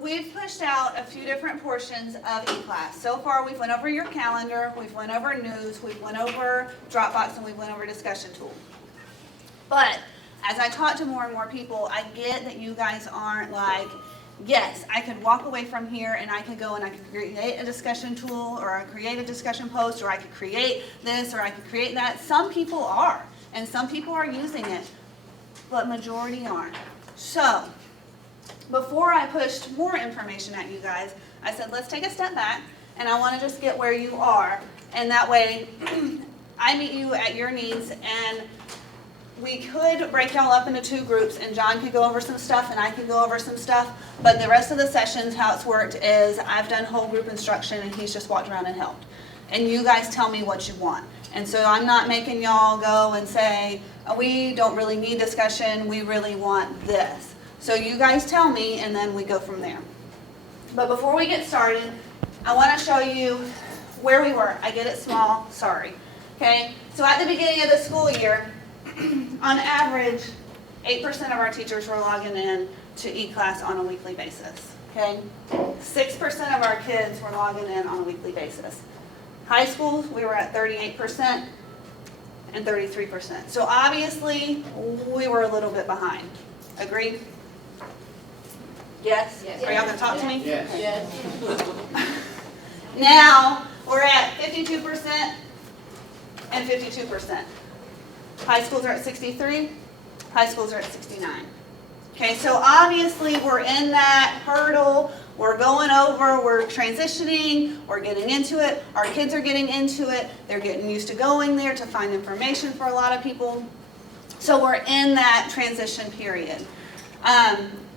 We've pushed out a few different portions of eClass. So far, we've went over your calendar, we've went over news, we've went over Dropbox, and we've went over discussion tool. But as I talk to more and more people, I get that you guys aren't like, yes, I could walk away from here and I could go and I could create a discussion tool, or I create a discussion post, or I could create this, or I could create that. Some people are, and some people are using it, but majority aren't. So, before I pushed more information at you guys, I said, let's take a step back, and I want to just get where you are, and that way I meet you at your needs, and we could break y'all up into two groups, and John could go over some stuff, and I could go over some stuff, but the rest of the sessions, how it's worked is I've done whole group instruction, and he's just walked around and helped. And you guys tell me what you want. And so I'm not making y'all go and say, oh, we don't really need discussion, we really want this. So you guys tell me, and then we go from there. But before we get started, I want to show you where we were. I get it small, sorry. Okay, so at the beginning of the school year, on average, 8% of our teachers were logging in to eClass on a weekly basis. Okay, 6% of our kids were logging in on a weekly basis. High schools, we were at 38% and 33%. So obviously, we were a little bit behind. Agreed? Yes? Yes. Are y'all going to talk to me? Yes. Yes. Now, we're at 52% and 52%. High schools are at 63, high schools are at 69. Okay, so obviously we're in that hurdle, we're going over, we're transitioning, we're getting into it, our kids are getting into it, they're getting used to going there to find information for a lot of people. So we're in that transition period.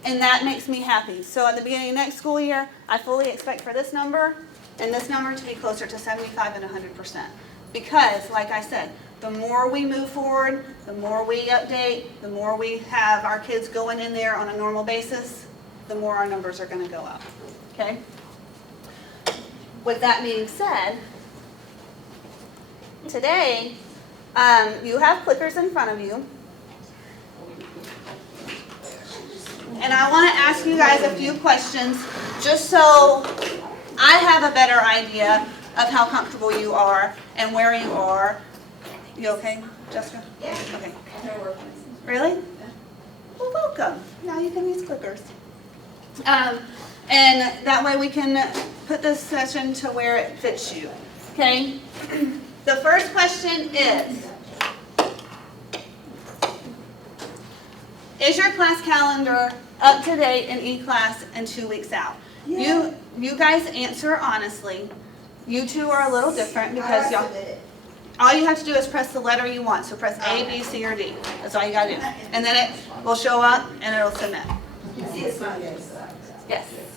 And that makes me happy. So at the beginning of next school year, I fully expect for this number and this number to be closer to 75 and 100%. Because, like I said, the more we move forward, the more we update, the more we have our kids going in there on a normal basis, the more our numbers are going to go up. Okay? With that being said, today, you have clickers in front of you. And I want to ask you guys a few questions just so I have a better idea of how comfortable you are and where you are. You okay, Jessica? Yeah. Okay. Really? Well, welcome. Now you can use clickers. And that way we can put this session to where it fits you. Okay? The first question is your class calendar up to date in eClass and 2 weeks out? Yeah. You guys answer honestly. You two are a little different because y'all. All you have to do is press the letter you want. So press A, B, C, or D. That's all you got to do. And then it will show up and it'll submit. Yes,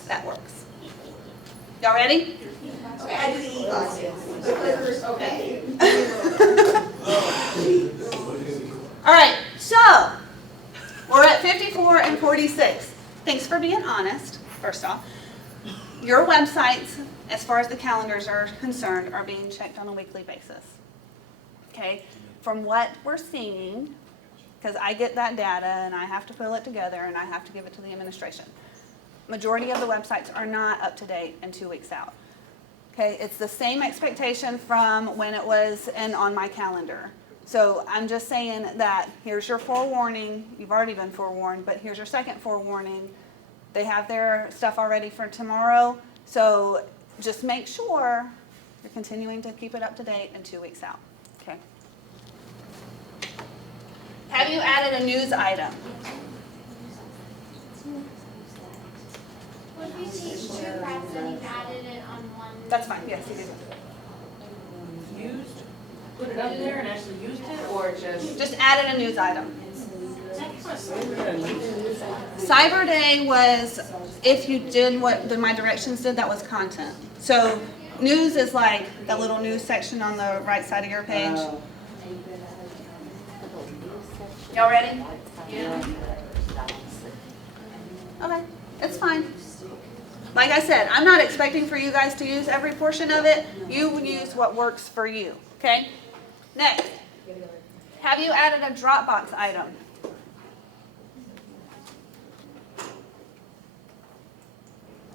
that works. Y'all ready? Okay, I do the eClass. The clickers, okay. All right, so we're at 54 and 46. Thanks for being honest, first off. Your websites, as far as the calendars are concerned, are being checked on a weekly basis. Okay, from what we're seeing, because I get that data and I have to pull it together and I have to give it to the administration. Majority of the websites are not up to date and 2 weeks out. Okay, it's the same expectation from when it was on my calendar. So I'm just saying that here's your forewarning. You've already been forewarned, but here's your second forewarning. They have their stuff already for tomorrow. So just make sure you're continuing to keep it up to date and 2 weeks out. Okay. Have you added a news item? Would you teach two crafts and you've added it on one? That's fine. Yes, you did. Used? Put it up there and actually used it, or just added a news item. Cyber Day was, if you did what my directions did, that was content. So news is like that little news section on the right side of your page. Y'all ready? Yeah. Okay, it's fine. Like I said, I'm not expecting for you guys to use every portion of it. You use what works for you, okay? Next, have you added a Dropbox item?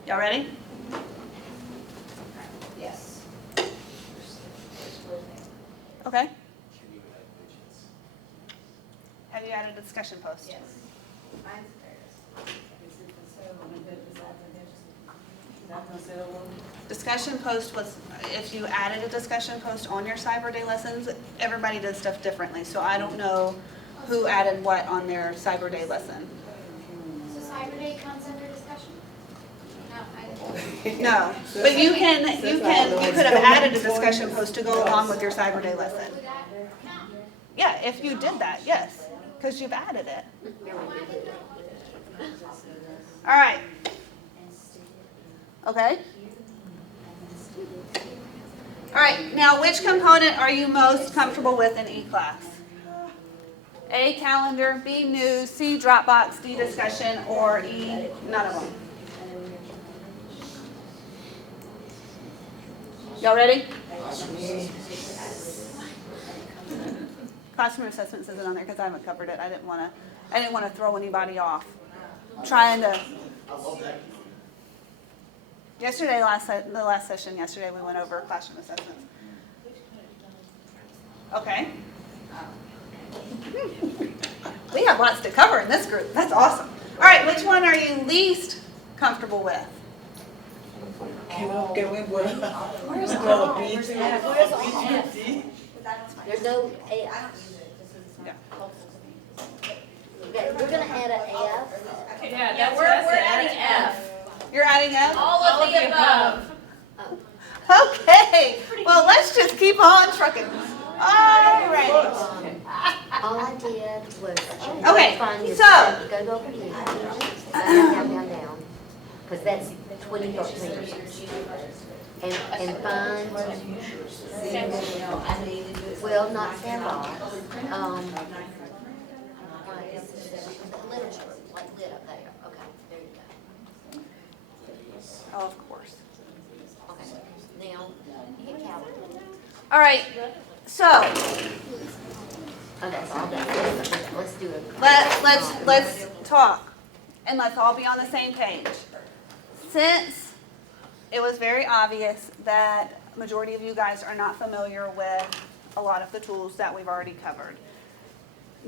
Y'all ready? Yes. Okay. Have you added a discussion post? Yes. Mine's Discussion post was, if you added a discussion post on your Cyber Day lessons, everybody does stuff differently. So I don't know who added what on their Cyber Day lesson. So Cyber Day comes under discussion? No, I didn't. No, but you could have added a discussion post to go along with your Cyber Day lesson. Would that count? Yeah, if you did that, yes, because you've added it. Oh, I didn't know. All right. Okay. All right, now which component are you most comfortable with in eClass? A, calendar, B, news, C, Dropbox, D, discussion, or E, none of them? Y'all ready? Classroom assessments isn't on there because I haven't covered it. I didn't want to throw anybody off. Trying to. Yesterday, the last session yesterday, we went over classroom assessments. Okay. We have lots to cover in this group. That's awesome. All right, which one are you least comfortable with? Can we wait? Where's Well, all? B2, Where's all? B2D. There's no F. Yeah. We're gonna add an F. Yeah, Yeah, that's we're what I said. adding F. You're adding F? All of the above. Okay. Well, let's just keep on trucking. All right. All I did was. Okay, Find your, so- go over here. Down. Because that's 2013. And find, well, not sandbox. Literature, like lit up there. Okay, there you go. Oh, of course. Okay, now, hit calendar. All right. So Oh, that's all that. Let's do it. let's talk, and let's all be on the same page. Since it was very obvious that majority of you guys are not familiar with a lot of the tools that we've already covered,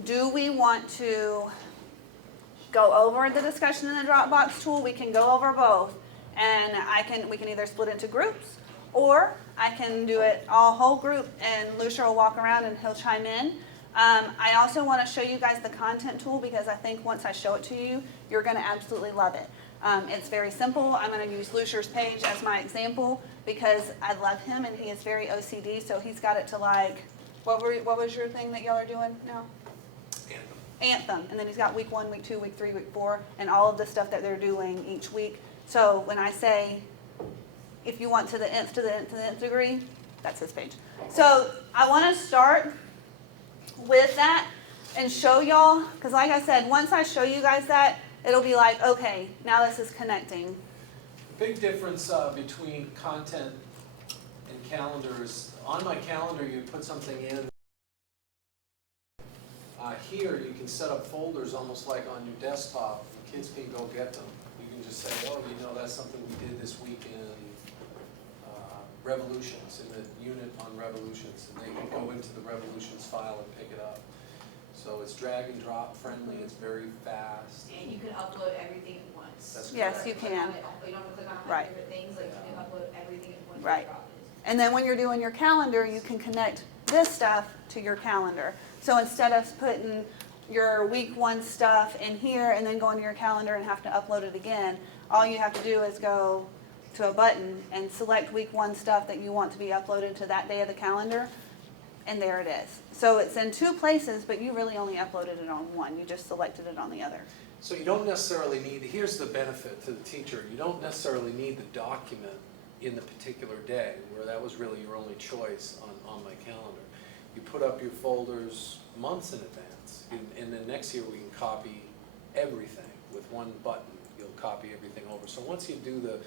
do we want to go over the discussion in the Dropbox tool? We can go over both, and we can either split into groups, or I can do it all whole group, and Lucia will walk around and he'll chime in. I also want to show you guys the content tool because I think once I show it to you, you're going to absolutely love it. It's very simple. I'm going to use Lucia's page as my example because I love him and he is very OCD, so he's got it to like, what was your thing that y'all are doing now? Anthem. And then he's got week 1, week 2, week 3, week 4, and all of the stuff that they're doing each week. So when I say, if you want to the nth degree, that's his page. So I want to start with that and show y'all, because like I said, once I show you guys that, it'll be like, okay, now this is connecting. Big difference between content and calendars. On my calendar, you put something in. Here, you can set up folders almost like on your desktop. Kids can go get them. You can just say, oh, that's something we did this week in Revolutions, in the unit on Revolutions, and they can go into the Revolutions file and pick it up. So it's drag and drop friendly, it's very fast. And you can upload everything at once. That's Yes, correct. you can. You don't have to click on Right. different things, like you can upload everything at once. Right. And then when you're doing your calendar, you can connect this stuff to your calendar. So instead of putting your week 1 stuff in here and then going to your calendar and have to upload it again, all you have to do is go to a button and select week 1 stuff that you want to be uploaded to that day of the calendar, and there it is. So it's in 2 places, but you really only uploaded it on one. You just selected it on the other. So you don't necessarily need, here's the benefit to the teacher, you don't necessarily need the document in the particular day, where that was really your only choice on my calendar. You put up your folders months in advance, and then next year we can copy everything with one button. You'll copy everything over. So once you do the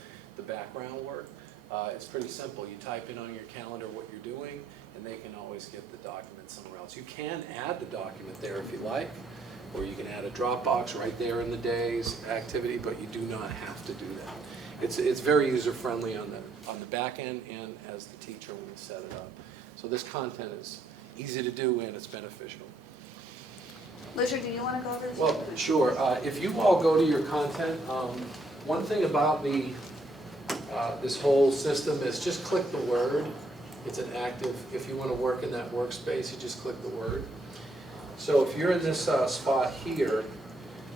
background work, it's pretty simple. You type in on your calendar what you're doing, and they can always get the document somewhere else. You can add the document there if you like, or you can add a Dropbox right there in the day's activity, but you do not have to do that. It's very user-friendly on the back end and as the teacher when you set it up. So this content is easy to do and it's beneficial. Richard, do you want to go over this? Well, sure. If you all go to your content, one thing about this whole system is just click the word. It's an active, if you want to work in that workspace, you just click the word. So if you're in this spot here,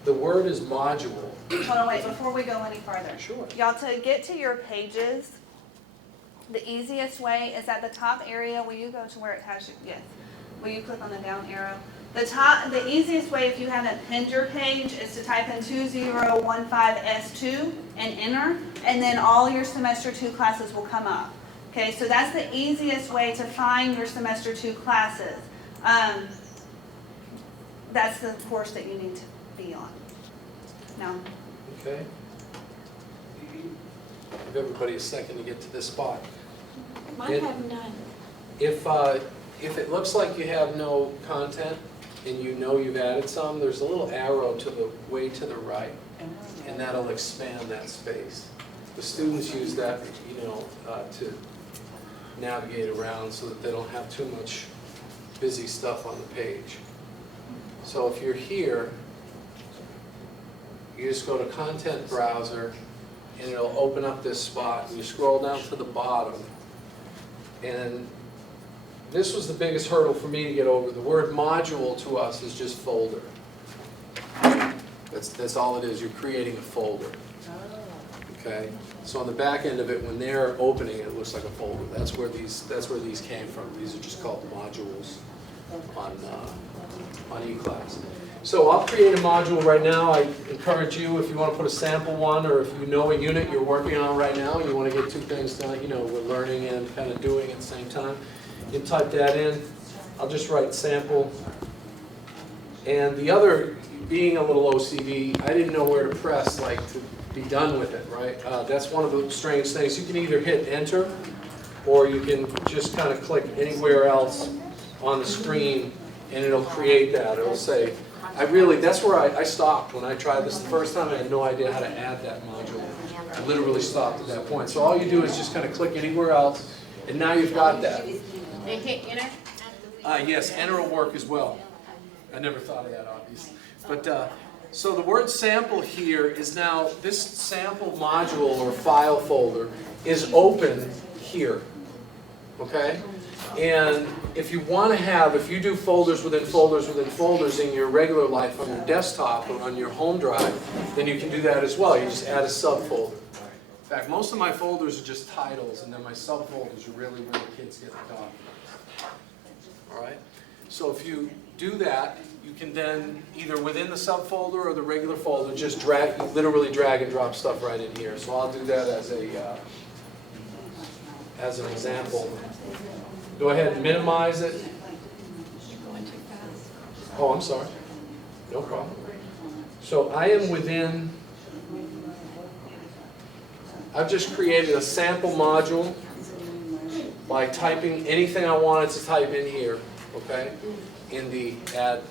the word is module. Hold on, wait, before we go any farther. Sure. Y'all, to get to your pages, the easiest way is at the top area. Will you go to where it has your, yes. Will you click on the down arrow? The easiest way, if you haven't pinned your page, is to type in 2015S2 and enter, and then all your semester 2 classes will come up. Okay, so that's the easiest way to find your semester 2 classes. That's the course that you need to be on. Now, Okay. Give everybody a second to get to this spot. Mine have none. If it looks like you have no content and you know you've added some, there's a little arrow to the way to the right, and that'll expand that space. The students use that, to navigate around so that they don't have too much busy stuff on the page. So if you're here, you just go to Content Browser, and it'll open up this spot, and you scroll down to the bottom, and this was the biggest hurdle for me to get over. The word module to us is just folder. That's all it is. You're creating a folder. Okay? So on the back end of it, when they're opening it, it looks like a folder. That's where these came from. These are just called modules on eCLASS. So I'll create a module right now. I encourage you, if you want to put a sample one, or if you know a unit you're working on right now, and you want to get two things done, we're learning and kind of doing at the same time, you can type that in. I'll just write sample. And the other, being a little OCD, I didn't know where to press, to be done with it, right? That's one of the strange things. You can either hit enter, or you can just kind of click anywhere else on the screen, and it'll create that. It'll say, that's where I stopped when I tried this the first time. I had no idea how to add that module. I literally stopped at that point. So all you do is just kind of click anywhere else, and now you've got that. And hit enter? Yes, enter will work as well. I never thought of that, obviously. But so the word sample here is now, this sample module or file folder is open here. Okay? And if you want to if you do folders within folders within folders in your regular life on your desktop or on your home drive, then you can do that as well. You just add a subfolder. In fact, most of my folders are just titles, and then my subfolders are really where the kids get the documents. All right? So if you do that, you can then either within the subfolder or the regular folder just literally drag and drop stuff right in here. So I'll do that as an example. Go ahead and minimize it. Oh, I'm sorry. No problem. So I am within, I've just created a sample module by typing anything I wanted to type in here, okay, in the add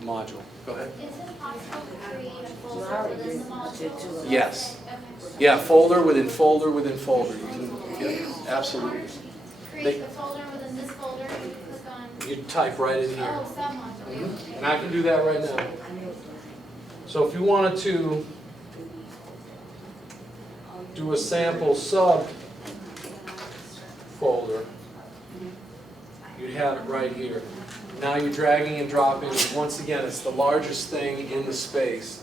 module. Go ahead. Is it possible to create a folder within the module? Yes. Okay. Yeah, folder within folder within folder. You can, absolutely. Create the folder within this folder, you click on, You type right in here. oh, submodule. And I can do that right now. So if you wanted to do a sample sub folder, you'd have it right here. Now you're dragging and dropping. Once again, it's the largest thing in the space.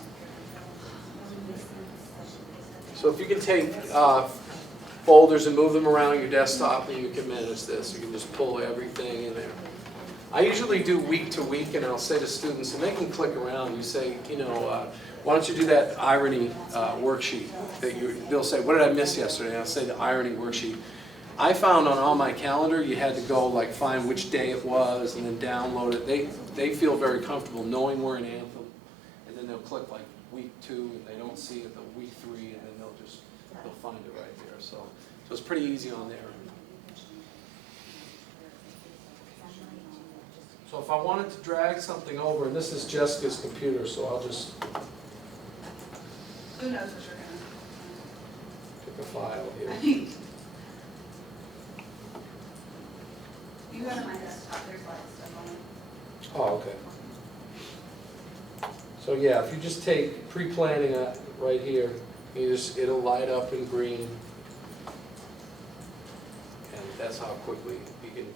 So if you can take folders and move them around your desktop, and you can manage this. You can just pull everything in there. I usually do week to week, and I'll say to students, and they can click around. You say, why don't you do that irony worksheet? They'll say, what did I miss yesterday? And I'll say the irony worksheet. I found on my calendar you had to go find which day it was and then download it. They feel very comfortable knowing we're in Anthem, and then they'll click week 2, and they don't see it, week 3, and then they'll find it right there. So it's pretty easy on there. So if I wanted to drag something over, and this is Jessica's computer, so I'll just. Who knows what you're a file here. You go to my desktop, there's lots of stuff on it. Oh, okay. So yeah, if you just take pre-planning right here, it'll light up in green. And that's how quickly you can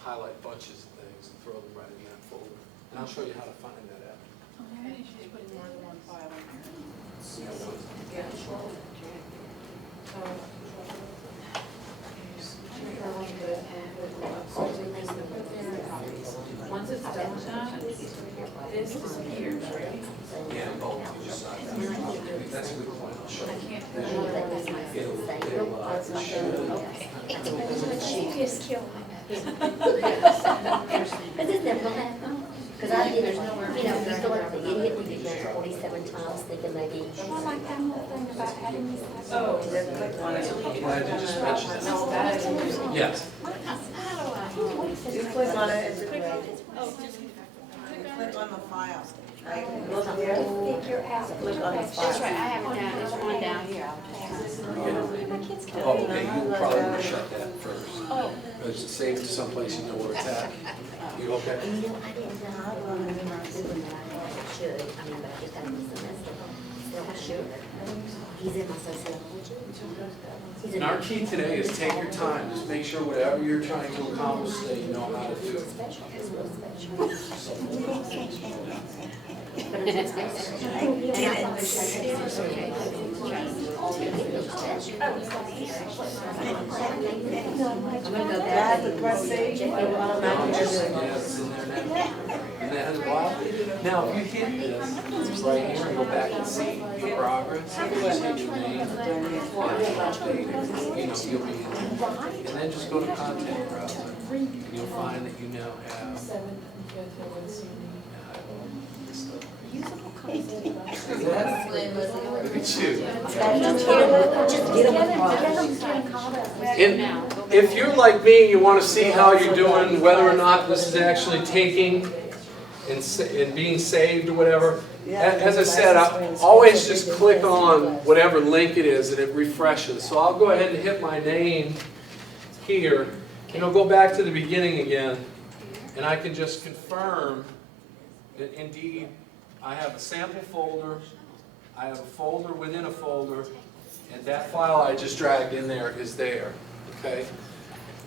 highlight bunches of things and throw them right in that folder. And I'll show you how to find that out. Maybe she's putting more than one file in here. Yeah, one. Once it's done, this disappears, right? Yeah, both. You just not that. That's a good point. I'll show you. Because it's never gonna happen. Because I did, you know, you feel like the idiot when you did it 47 times thinking maybe. I like that whole thing about adding these. Oh. I'm glad you just mentioned that. Yes. You click on it, It's great. click on the file, right? Figure out. Click on the That's file. right, I have it down, there's one down here. Oh, okay, you probably want to shut that first. Oh. Save it to someplace you know where it's at. You okay? And you know, I didn't know how long I should. I mean, but I just had a semester. Still I should. He's in my sociology. He's in And our key today is take your time. Just make sure whatever you're trying to accomplish today, you know how to do it. special. He's real special. But it's special. I'm gonna go back. Yeah, it's in there now. And that has a while. Now, if you hit this right here and go back and see your progress, you just hit your name, and update, you know, you'll be in there. And then just go to content browser, and you'll find that you now have. Look at you. And if you're like me, you want to see how you're doing, whether or not this is actually taking and being saved or whatever. As I said, I always just click on whatever link it is and it refreshes. So I'll go ahead and hit my name here, and it'll go back to the beginning again, and I can just confirm that indeed I have a sample folder, I have a folder within a folder, and that file I just dragged in there is there, okay?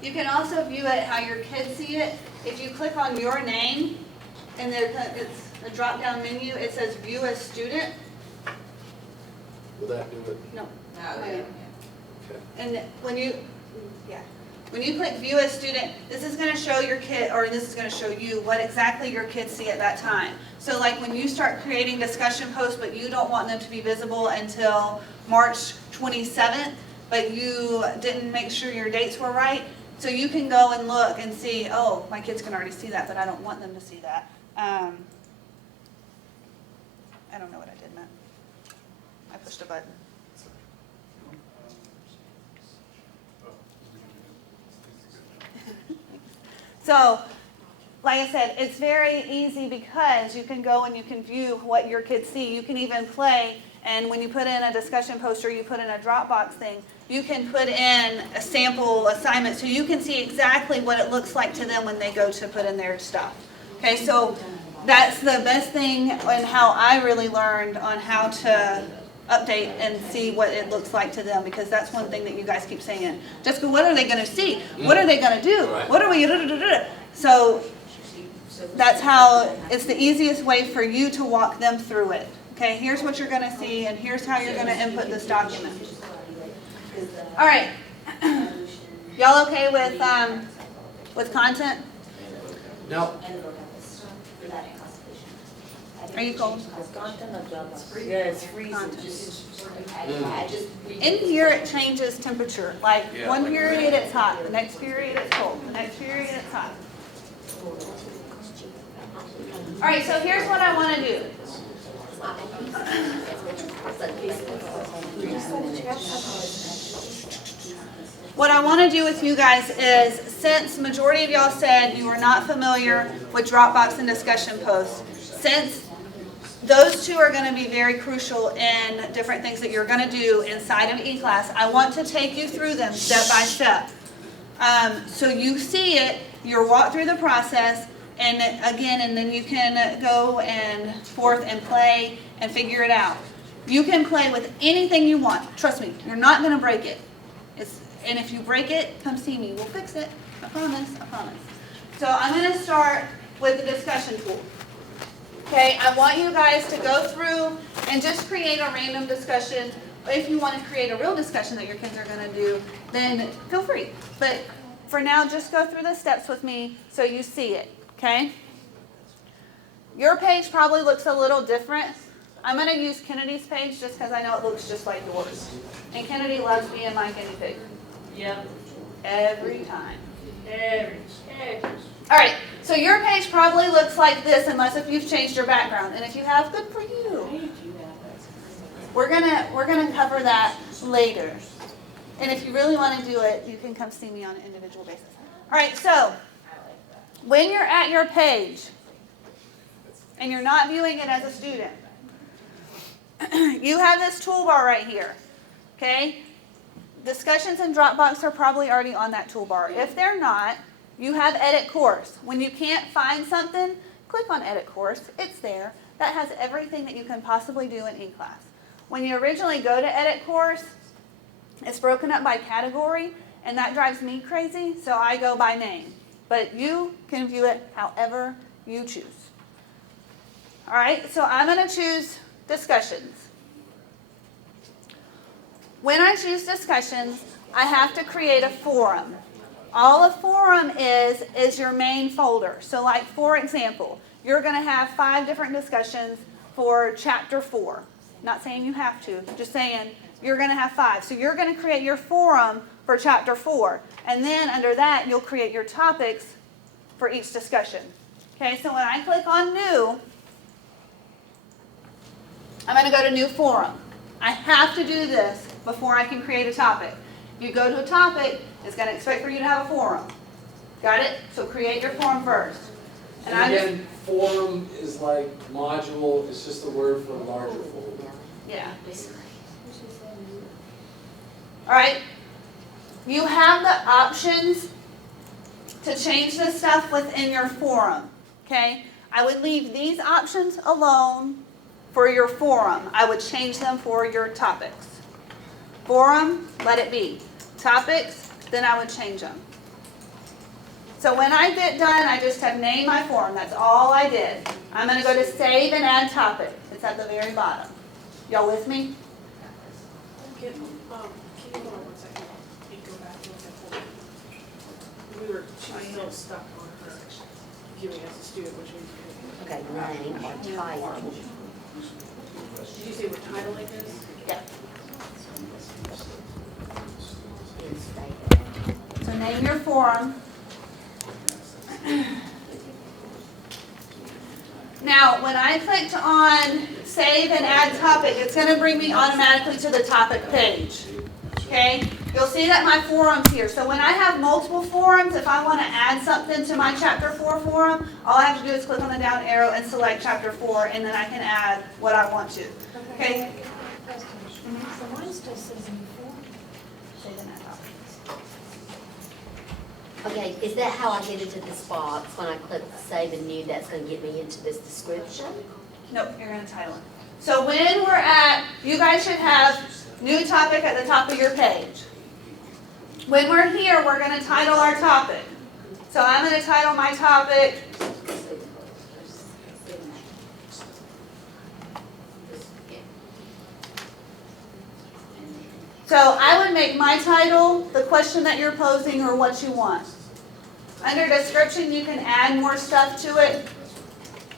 You can also view it how your kids see it. If you click on your name, and it's a drop-down menu, it says View as Student. Will that do it? No. Okay. And when you click View as Student, this is going to show your kid, or this is going to show you what exactly your kids see at that time. So like when you start creating discussion posts, but you don't want them to be visible until March 27th, but you didn't make sure your dates were right, so you can go and look and see, oh, my kids can already see that, but I don't want them to see that. I don't know what I did, Matt. I pushed a button. So, like I said, it's very easy because you can go and you can view what your kids see. You can even play, and when you put in a discussion post or you put in a Dropbox thing, you can put in a sample assignment so you can see exactly what it looks like to them when they go to put in their stuff. Okay, so that's the best thing and how I really learned on how to update and see what it looks like to them, because that's one thing that you guys keep saying. Jessica, what are they going to see? What are they going to do? Right. What are we? So that's how it's the easiest way for you to walk them through it. Okay, here's what you're going to see, and here's how you're going to input this document. All right, y'all okay with content? Now, Are you cold? Yeah, it's freezing. In here, it changes temperature. Like Yeah, one like period it's hot, the next period it's cold, the next period it's hot. All right, so here's what I want to do. What I want to do with you guys is, since majority of y'all said you were not familiar with Dropbox and discussion posts, since those two are going to be very crucial in different things that you're going to do inside of eClass. I want to take you through them step by step. So you see it, you'll walk through the process, and again, and then you can go and forth and play and figure it out. You can play with anything you want. Trust me, you're not going to break it. And if you break it, come see me. We'll fix it. I promise. I promise. So I'm going to start with the discussion tool. Okay, I want you guys to go through and just create a random discussion. If you want to create a real discussion that your kids are going to do, then feel free. But for now, just go through the steps with me so you see it. Okay? Your page probably looks a little different. I'm going to use Kennedy's page just because I know it looks just like yours. And Kennedy loves being my guinea pig. Yep. Every time. Every. All right, so your page probably looks like this unless if you've changed your background. And if you have, good for you. We're gonna cover that later. And if you really want to do it, you can come see me on an individual basis. All right, so when you're at your page and you're not viewing it as a student, you have this toolbar right here, okay? Discussions in Dropbox are probably already on that toolbar. If they're not, you have Edit Course. When you can't find something, click on Edit Course. It's there. That has everything that you can possibly do in eClass. When you originally go to Edit Course, it's broken up by category, and that drives me crazy, so I go by name. But you can view it however you choose. All right, so I'm going to choose Discussions. When I choose Discussions, I have to create a forum. All a forum is your main folder. So like, for example, you're going to have 5 different discussions for Chapter 4. Not saying you have to, just saying you're going to have 5. So you're going to create your forum for Chapter 4. And then under that, you'll create your topics for each discussion. Okay, so when I click on New, I'm going to go to New Forum. I have to do this before I can create a topic. If you go to a topic, it's going to expect for you to have a forum. Got it? So create your forum first. And again, forum is like module, it's just a word for a larger folder. Yeah. All right. You have the options to change the stuff within your forum. Okay? I would leave these options alone for your forum. I would change them for your topics. Forum, let it be. Topics, then I would change them. So when I get done, I just have named my forum. That's all I did. I'm going to go to Save and Add Topic. It's at the very bottom. Y'all with me? Can you hold on 1 second? Can you go back and look at she was still stuck on her viewing as a student, which means. Okay, name or title. Did you say what title it is? Yeah. Is stated. So name your forum. Now, when I clicked on Save and Add Topic, it's going to bring me automatically to the topic page. Okay? You'll see that my forum's here. So when I have multiple forums, if I want to add something to my Chapter 4 forum, all I have to do is click on the down arrow and select Chapter 4, and then I can add what I want to. Okay? So mine still says new form. Save and Add Topic. Okay, is that how I get into this box? When I click Save and New, that's going to get me into this description? Nope, you're going to title it. So when we're at, you guys should have new topic at the top of your page. When we're here, we're going to title our topic. So I'm going to title my topic, so I would make my title the question that you're posing or what you want. Under description, you can add more stuff to it.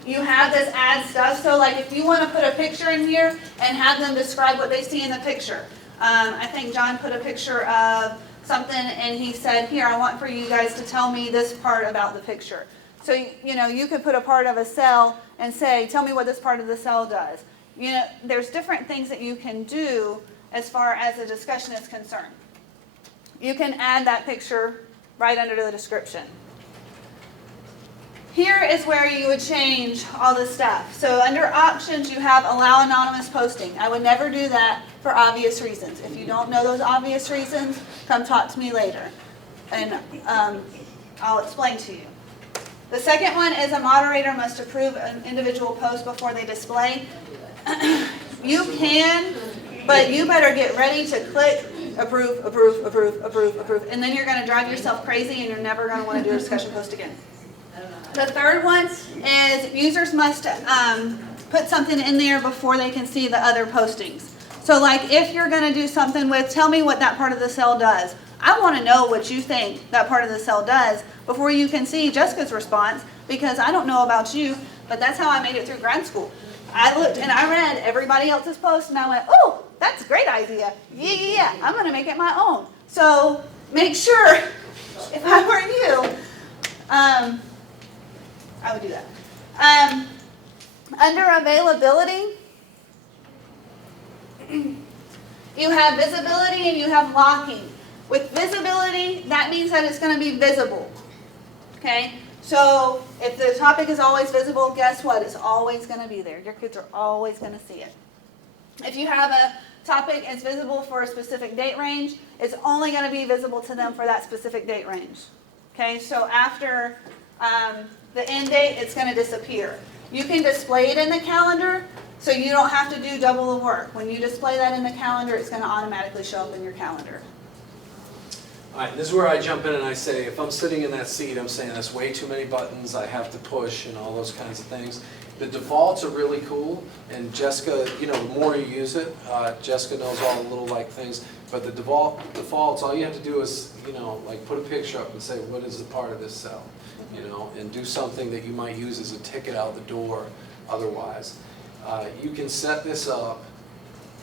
You have this add stuff, so like if you want to put a picture in here and have them describe what they see in the picture. I think John put a picture of something and he said, here, I want for you guys to tell me this part about the picture. So, you know, you could put a part of a cell and say, tell me what this part of the cell does. You know, there's different things that you can do as far as the discussion is concerned. You can add that picture right under the description. Here is where you would change all this stuff. So under options, you have allow anonymous posting. I would never do that for obvious reasons. If you don't know those obvious reasons, come talk to me later, and I'll explain to you. The second one is a moderator must approve an individual post before they display. You can, but you better get ready to click approve, approve, approve, approve, approve, and then you're going to drive yourself crazy and you're never going to want to do a discussion post again. The third one is users must put something in there before they can see the other postings. So like if you're going to do something with, tell me what that part of the cell does. I want to know what you think that part of the cell does before you can see Jessica's response, because I don't know about you, but that's how I made it through grad school. I looked and I read everybody else's post and I went, oh, that's a great idea. Yeah, I'm going to make it my own. So make sure, if I were you, I would do that. Under availability, you have visibility and you have locking. With visibility, that means that it's going to be visible. Okay? So if the topic is always visible, guess what? It's always going to be there. Your kids are always going to see it. If you have a topic that's visible for a specific date range, it's only going to be visible to them for that specific date range. Okay? So after the end date, it's going to disappear. You can display it in the calendar, so you don't have to do double the work. When you display that in the calendar, it's going to automatically show up in your calendar. All right, this is where I jump in and I say, if I'm sitting in that seat, I'm saying that's way too many buttons, I have to push and all those kinds of things. The defaults are really cool, and Jessica, you know, the more you use it, Jessica knows all the little like things, but the defaults, all you have to do is, you know, like put a picture up and say, what is the part of this cell? You know, and do something that you might use as a ticket out the door otherwise. You can set this up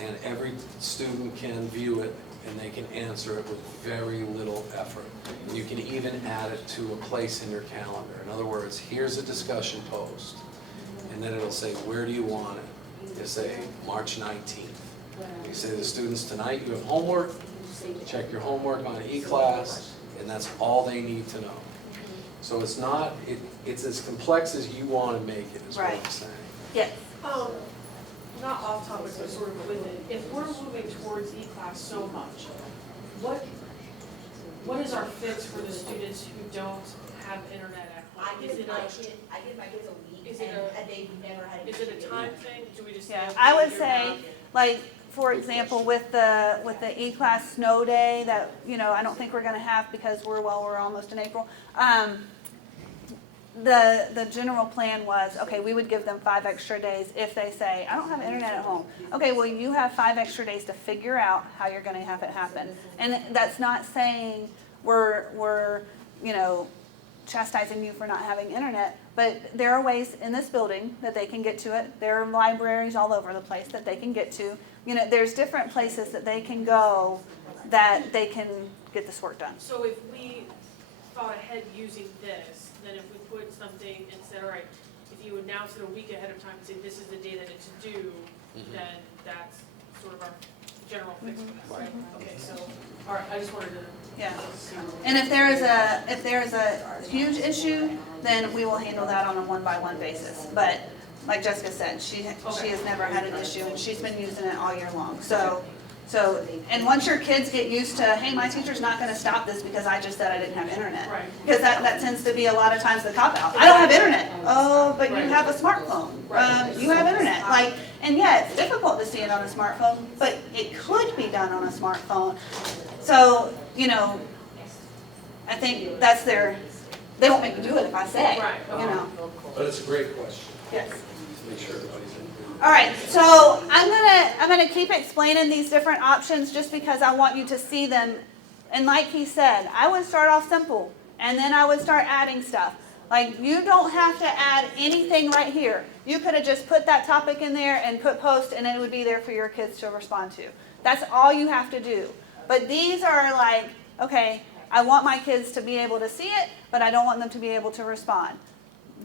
and every student can view it and they can answer it with very little effort. And you can even add it to a place in your calendar. In other words, here's a discussion post, and then it'll say, where do you want it? You say, March 19th. You say to the students, tonight you have homework, check your homework on eCLASS, and that's all they need to know. So it's not, it's as complex as you want to make it, is what I'm saying. Yes. Not off topic, but sort of with it. If we're moving towards eClass so much, what is our fix for the students who don't have internet at home? I give my kids a week Is it and they've never had. Is it a time thing? Do we just? Yeah, I would say, like, for example, with the eClass snow day that, you know, I don't think we're going to have because we're almost in April. The general plan was, okay, we would give them 5 extra days if they say, I don't have internet at home. Okay, well, you have 5 extra days to figure out how you're going to have it happen. And that's not saying we're you know, chastising you for not having internet, but there are ways in this building that they can get to it. There are libraries all over the place that they can get to. You know, there's different places that they can go that they can get this work done. So if we thought ahead using this, then if we put something and said, all right, if you announce it a week ahead of time and say this is the day that it's due, then that's sort of our general fix for this, right? Okay, so, all right, I just wanted to. Yeah. And if there is a huge issue, then we will handle that on a one-by-one basis. But like Jessica said, she has never had an issue, and she's been using it all year long. So, and once your kids get used to, hey, my teacher's not going to stop this because I just said I didn't have internet. Right. Because that tends to be a lot of times the cop-out. I don't have internet. Oh, but you have a smartphone. You have internet. Like, and yeah, it's difficult to see it on a smartphone, but it could be done on a smartphone. So, you know, I think that's they won't make me do it if I say, you know. But it's a great question. Yes. Make sure everybody's in. All right, so I'm gonna keep explaining these different options just because I want you to see them. And like he said, I would start off simple, and then I would start adding stuff. Like, you don't have to add anything right here. You could have just put that topic in there and put post, and it would be there for your kids to respond to. That's all you have to do. But these are like, okay, I want my kids to be able to see it, but I don't want them to be able to respond.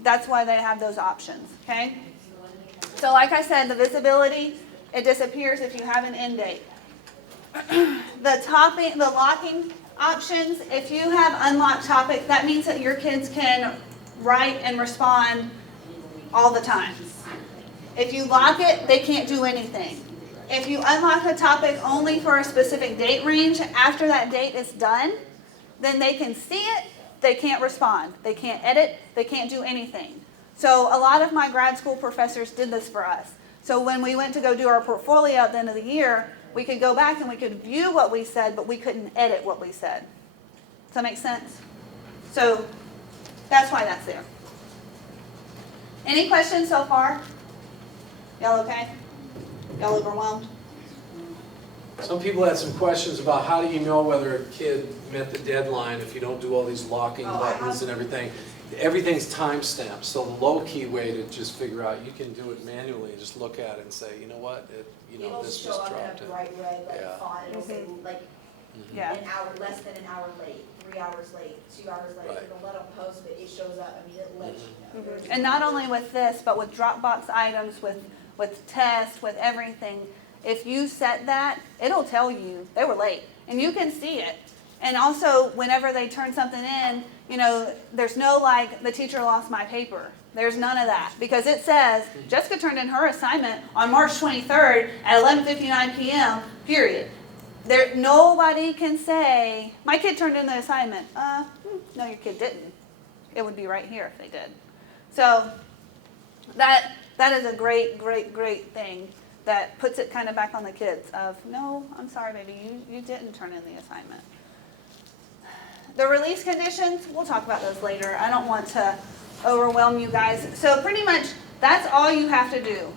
That's why they have those options, okay? So like I said, the visibility, it disappears if you have an end date. The locking options, if you have unlocked topic, that means that your kids can write and respond all the time. If you lock it, they can't do anything. If you unlock a topic only for a specific date range, after that date is done, then they can see it, they can't respond, they can't edit, they can't do anything. So a lot of my grad school professors did this for us. So when we went to go do our portfolio at the end of the year, we could go back and we could view what we said, but we couldn't edit what we said. Does that make sense? So that's why that's there. Any questions so far? Y'all okay? Y'all overwhelmed? Some people had some questions about how do you know whether a kid met the deadline if you don't do all these locking buttons and everything. Everything's timestamped, so the low-key way to just figure out, you can do it manually and just look at it and say, you know what, this just dropped It'll show up it. in a bright red, Yeah. like font, it'll say like Yeah. an hour, less than an hour late, 3 hours late, 2 hours late. Right. It'll let them post, but it shows up, I mean, it lets you know. And not only with this, but with Dropbox items, with tests, with everything, if you set that, it'll tell you they were late, and you can see it. And also, whenever they turn something in, there's no like, the teacher lost my paper. There's none of that, because it says, Jessica turned in her assignment on March 23rd at 11:59 p.m., period. Nobody can say, my kid turned in the assignment. No, your kid didn't. It would be right here if they did. So that is a great, great, great thing that puts it kind of back on the kids of, no, I'm sorry, baby, you didn't turn in the assignment. The release conditions, we'll talk about those later. I don't want to overwhelm you guys. So pretty much that's all you have to do.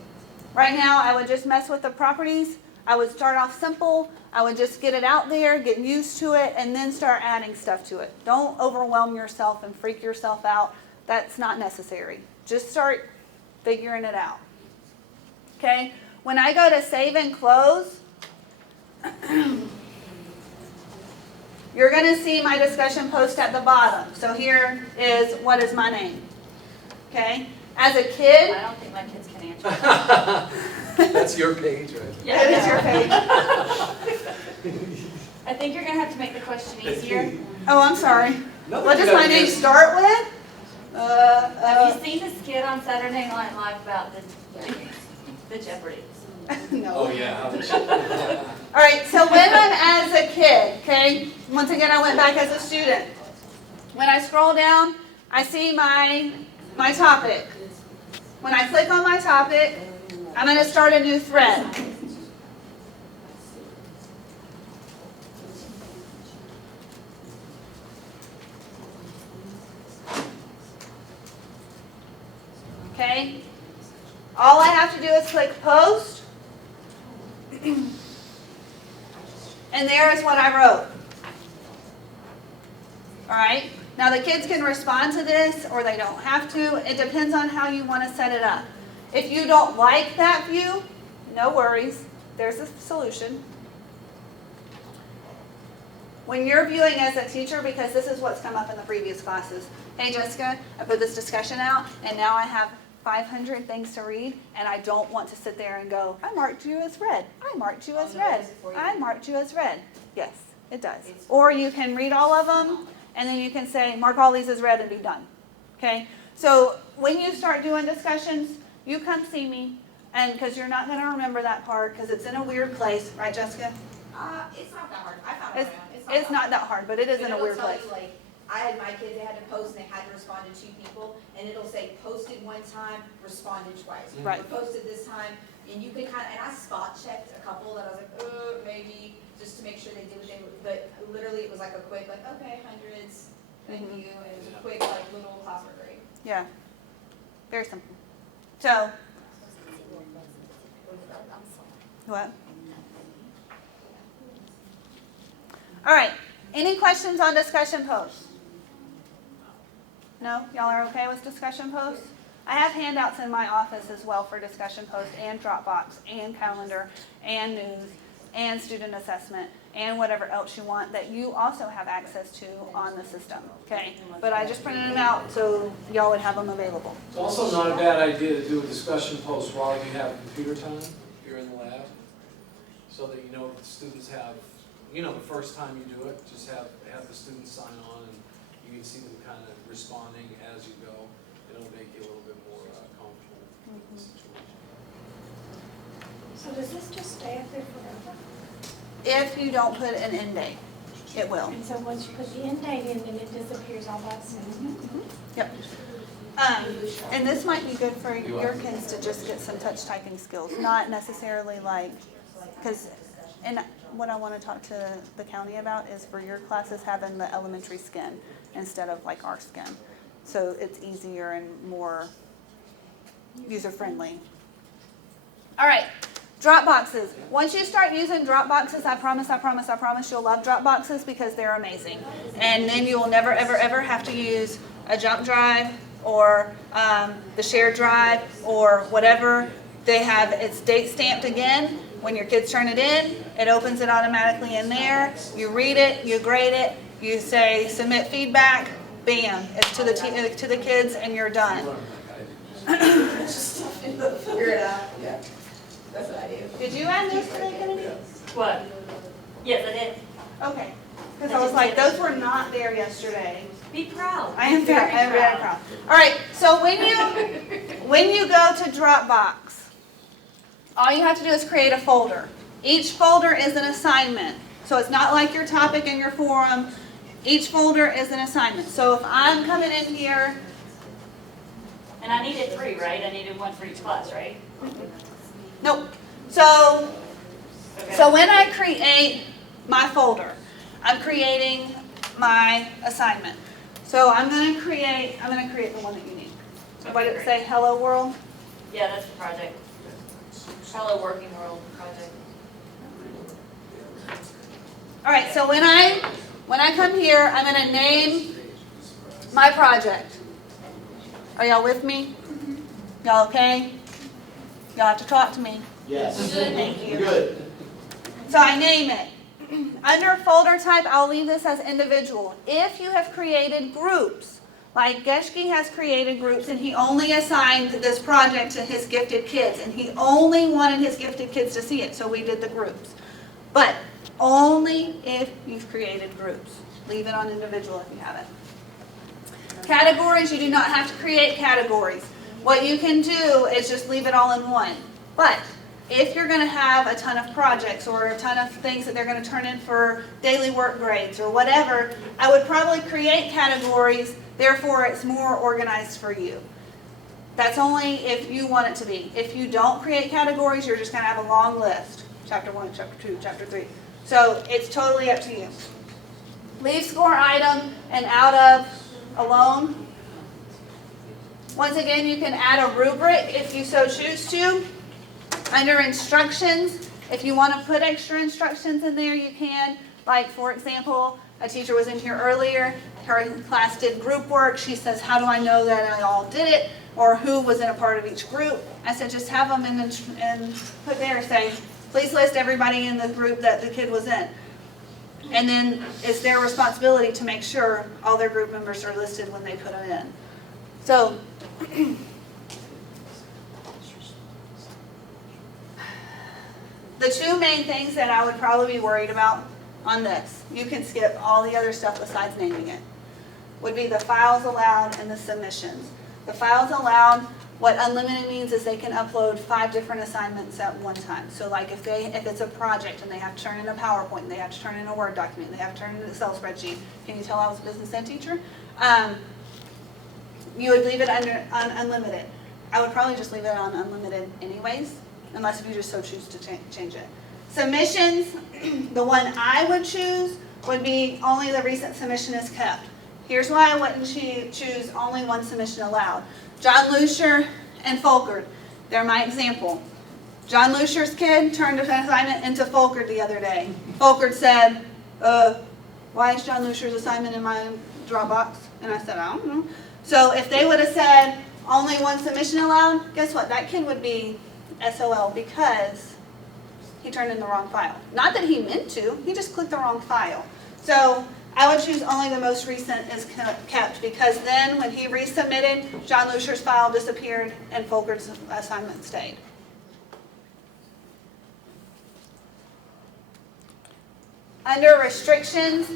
Right now, I would just mess with the properties. I would start off simple. I would just get it out there, get used to it, and then start adding stuff to it. Don't overwhelm yourself and freak yourself out. That's not necessary. Just start figuring it out. Okay? When I go to save and close, you're going to see my discussion post at the bottom. So here is, what is my name? Okay? As a kid, I don't think my kids can answer that. That's your page, right? Yeah, it is your page. I think you're gonna have to make the question easier. Oh, I'm sorry. Nothing What does you my gotta name do. start with? Have you seen the skit on Saturday Night Live about the Jeopardy? No. Oh, yeah. All right, so when I'm as a kid, okay, once again, I went back as a student. When I scroll down, I see my topic. When I click on my topic, I'm going to start a new thread. Okay? All I have to do is click post. And there is what I wrote. All right? Now the kids can respond to this or they don't have to. It depends on how you want to set it up. If you don't like that view, no worries. There's a solution. When you're viewing as a teacher, because this is what's come up in the previous classes. Hey Jessica, I put this discussion out and now I have 500 things to read and I don't want to sit there and go, I marked you as read. I marked you as read. I marked you as read. Yes, it does. Or you can read all of them and then you can say, mark all these as read and be done. Okay? So when you start doing discussions, you come see me, and because you're not going to remember that part because it's in a weird place, right, Jessica? It's not that hard. I found it. It's not that hard, but it is in a weird place. You, like, I had my kids, they had to post and they had to respond to 2 people, and it'll say posted 1 time, responded twice. Right. Or posted this time, and you can kind of, and I spot checked a couple that I was like, maybe, just to make sure they did what they were, but literally it was like a quick, like, okay, hundreds, thank you, and it was a quick, like, little classroom grade. Yeah. Very simple. So, what? All right. Any questions on discussion posts? No? Y'all are okay with discussion posts? I have handouts in my office as well for discussion posts and Dropbox and calendar and news and student assessment and whatever else you want that you also have access to on the system, okay? But I just printed them out so y'all would have them available. It's also not a bad idea to do a discussion post while you have computer time here in the lab, so that you know the students have, the first time you do it, just have the students sign on and you can see them kind of responding as you go. It'll make you a little bit more comfortable with the situation. So does this just stay up there forever? If you don't put an end date, it will. And so once you put the end date in, then it disappears all by itself? Yep. And this might be good for your kids to just get some touch typing skills, not necessarily like, because, and what I want to talk to the county about is for your classes having the elementary skin instead of like our skin. So it's easier and more user-friendly. All right, Dropboxes. Once you start using Dropboxes, I promise you'll love Dropboxes because they're amazing. And then you will never, ever, ever have to use a jump drive or the shared drive or whatever. They have, it's date stamped again. When your kids turn it in, it opens it automatically in there. You read it, you grade it, you say submit feedback, bam, it's to the kids and you're done. Figure it out. Yeah. That's what I do. Did you add those today, Kennedy? What? Yes, I did. Okay. Because I was like, those were not there yesterday. Be proud. I am very proud. All right, so when you go to Dropbox, all you have to do is create a folder. Each folder is an assignment. So it's not like your topic and your forum. Each folder is an assignment. So if I'm coming in here, And I needed 3, right? I needed 1 for each class, right? nope. So Okay. when I create my folder, I'm creating my assignment. So I'm going to create the one that you need. What did it say? Hello World? Yeah, that's the project. Hello Working World project. All right, so when I come here, I'm going to name my project. Are y'all with me? Y'all okay? Y'all have to talk to me. Yes. Thank you. Good. So I name it. Under folder type, I'll leave this as individual. If you have created groups, like Geschke has created groups and he only assigned this project to his gifted kids and he only wanted his gifted kids to see it, so we did the groups. But only if you've created groups. Leave it on individual if you haven't. Categories, you do not have to create categories. What you can do is just leave it all in one. But if you're going to have a ton of projects or a ton of things that they're going to turn in for daily work grades or whatever, I would probably create categories, therefore it's more organized for you. That's only if you want it to be. If you don't create categories, you're just going to have a long list. Chapter 1, Chapter 2, Chapter 3. So it's totally up to you. Leave score item and out of alone. Once again, you can add a rubric if you so choose to. Under instructions, if you want to put extra instructions in there, you can. Like, for example, a teacher was in here earlier. Her class did group work. She says, how do I know that I all did it? Or who was in a part of each group? I said, just have them and put there, say, please list everybody in the group that the kid was in. And then it's their responsibility to make sure all their group members are listed when they put them in. So, the two main things that I would probably be worried about on this, you can skip all the other stuff besides naming it, would be the files allowed and the submissions. The files allowed, what unlimited means is they can upload 5 different assignments at one time. So like if it's a project and they have to turn in a PowerPoint, and they have to turn in a Word document, and they have to turn in an Excel spreadsheet. Can you tell I was a business ed teacher? You would leave it on unlimited. I would probably just leave it on unlimited anyways, unless if you just so choose to change it. Submissions, the one I would choose would be only the recent submission is kept. Here's why I wouldn't choose only one submission allowed. John Lucier and Folkard, they're my example. John Lucier's kid turned an assignment into Folkard the other day. Folkard said, why is John Lucier's assignment in my Dropbox? And I said, I don't know. So if they would have said only one submission allowed, guess what? That kid would be SOL because he turned in the wrong file. Not that he meant to, he just clicked the wrong file. So I would choose only the most recent is kept because then when he resubmitted, John Lucier's file disappeared and Folkard's assignment stayed. Under restrictions,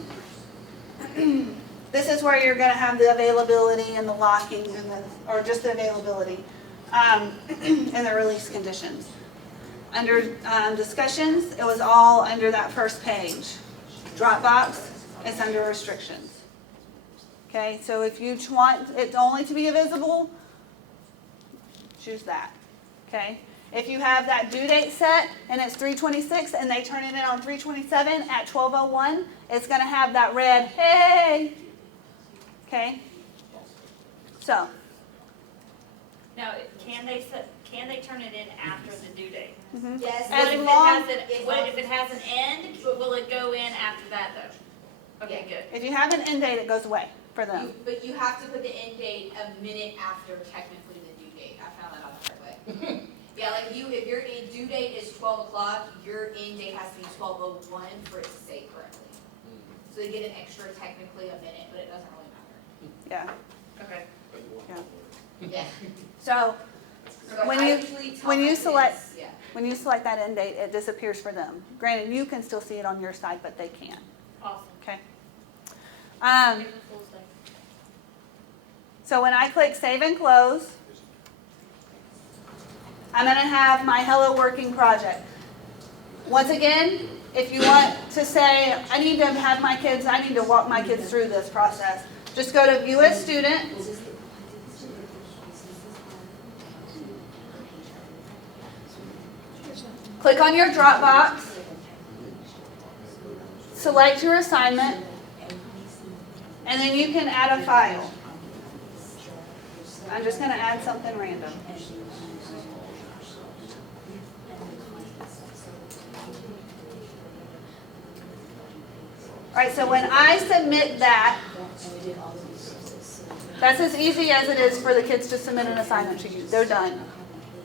This is where you're gonna have the availability and the locking and the, or just the availability, and the release conditions. Under discussions, it was all under that first page. Dropbox is under restrictions. Okay, so if you want it only to be visible, choose that, okay? If you have that due date set and it's 3/26 and they turn it in on 3/27 at 12:01, it's gonna have that red, hey, okay? So, Now, can they turn it in after the due date? Yes. As What if it long- has what if it has an end, but will it go in after that though? Okay, good. if you have an end date, it goes away for them. But you have to put the end date a minute after technically the due date. I found that out the hard way. Yeah, like if your due date is 12 o'clock, your end date has to be 12:01 for it to say correctly. So they get an extra technically a minute, but it doesn't really matter. Yeah, Okay. Yeah. so So When I you- usually tell when my you kids- select- Yeah. when you select that end date, it disappears for them. Granted, you can still see it on your side, but they can't, Awesome. okay? Give them full day. So when I click Save and Close, I'm gonna have my Hello Working project. Once again, if you want to say, I need to walk my kids through this process, just go to View as Student. Click on your Dropbox. Select your assignment. And then you can add a file. I'm just gonna add something random. All right, so when I submit that, that's as easy as it is for the kids to submit an assignment to you. They're done.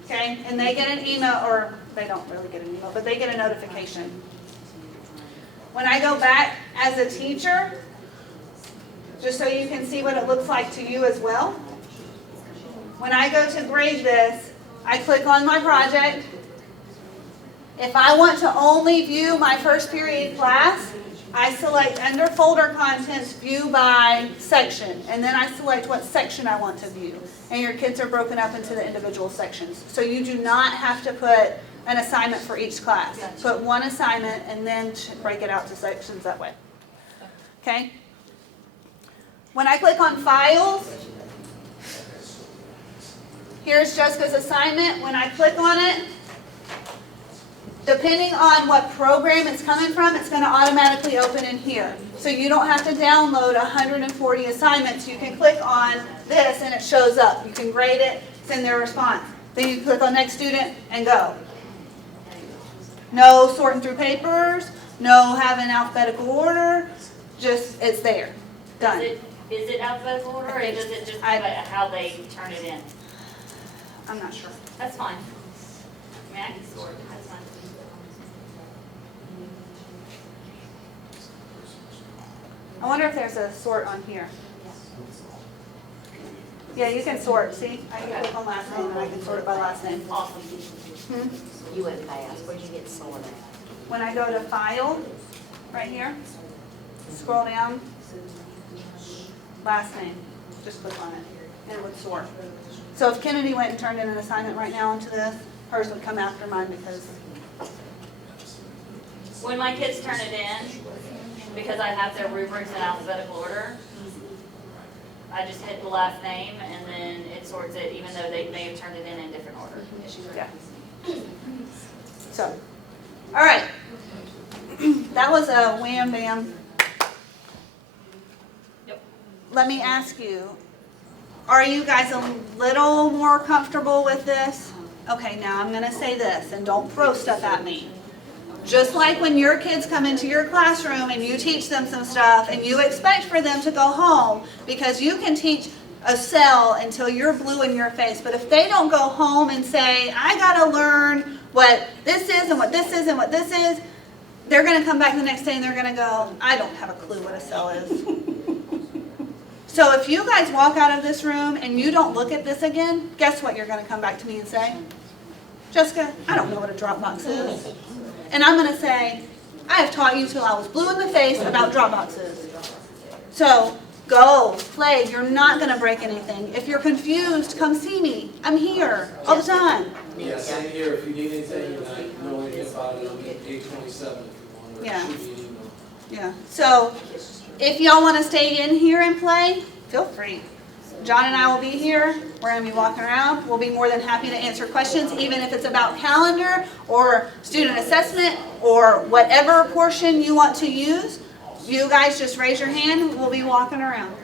Okay, and they get an email, or they don't really get an email, but they get a notification. When I go back as a teacher, just so you can see what it looks like to you as well. When I go to grade this, I click on my project. If I want to only view my first period class, I select under folder contents, view by section, and then I select what section I want to view. And your kids are broken up into the individual sections. So you do not have to put an assignment for each class. Put one assignment and then break it out to sections that way. Okay? When I click on Files, here's Jessica's assignment. When I click on it, depending on what program it's coming from, it's going to automatically open in here. So you don't have to download 140 assignments. You can click on this and it shows up. You can grade it, send their response. Then you click on Next Student and go. No sorting through papers, no having alphabetical order, just it's there. Done. Is it alphabetical order, or does it just how they turn it in? I'm not sure. That's fine. I mean, I can sort, that's fine. I wonder if there's a sort on here. Yeah, you can sort. See, I can click on last name and I can sort it by last name. Awesome. You wouldn't pass, where'd you get sorted? When I go to File, right here, scroll down, last name, just click on it, and it would sort. So if Kennedy went and turned in an assignment right now into this, hers would come after mine because, When my kids turn it in, because I have their rubrics in alphabetical order, I just hit the last name and then it sorts it, even though they may have turned it in different order. yeah. So, all right. That was a wham bam. Yep. Let me ask you, are you guys a little more comfortable with this? Okay, now I'm gonna say this, and don't throw stuff at me. Just like when your kids come into your classroom and you teach them some stuff and you expect for them to go home, because you can teach a cell until you're blue in your face, but if they don't go home and say, I gotta learn what this is and what this is and what this is, they're gonna come back the next day and they're gonna go, I don't have a clue what a cell is. So if you guys walk out of this room and you don't look at this again, guess what you're gonna come back to me and say? Jessica, I don't know what a Dropbox is. And I'm going to say, I have taught you till I was blue in the face about Dropboxes. So Go, play, you're not gonna break anything. If you're confused, come see me. I'm here all the time. Yeah, same here, if you need anything, and I know anything about it, I'm at 827 if you want, or Yeah. shoot me an email. Yeah, so if y'all wanna stay in here and play, feel free. John and I will be here, we're gonna be walking around, we'll be more than happy to answer questions, even if it's about calendar or student assessment or whatever portion you want to use. You guys just raise your hand, we'll be walking around.